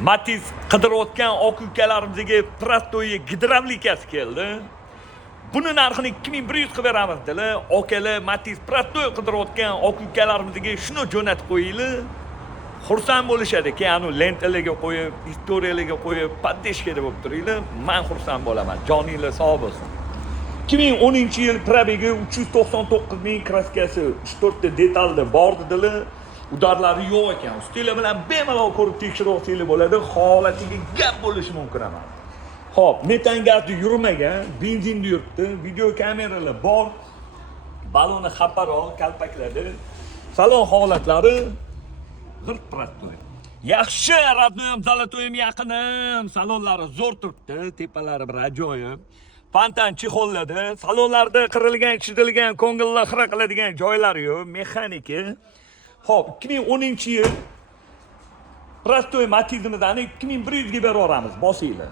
Matiz qidirayotgan oq ukalarimizga prostoyi gidravlikasi keldi. Buni narxini 2100 qilib beramiz dedilar. Okalar Matiz prostoy qidirayotgan oq ukalarimizga shuni jo'natib qo'yinglar. Xursand bo'lishadi. Keyin lentalarga qo'yib, istoriyalarga qo'yib, poddeshkada bo'lib turinglar. Men xursand bo'laman. Joninglar sog' bo'lsin. 2010-yil probegi 399 ming kraskasi 3-4 ta detalda bor dedilar. Udarlari yo'q ekan. Ustinglar bilan bemalol ko'rib tekshirib olsanglar bo'ladi. Holatiga gap bo'lishi mumkin emas. Xo'p, metan gazda yurmagan, benzinda yuribdi. Video kameralar bor. Baloni xaparol kalpakladi. Salon holatlari g'irt prostoy. Yaxshi, radnoyim, zolotoyim yaqinim. Salonlari zo'r turibdi, tepalari bir ajoyib. Fantan chexolladi. Salonlarda qirilgan, chizilgan, ko'ngilni xira qiladigan joylari yo'q, mexaniki. Xo'p, 2010-yil prostoy Matizimizdan 2100 ga beraveramiz, bosinglar.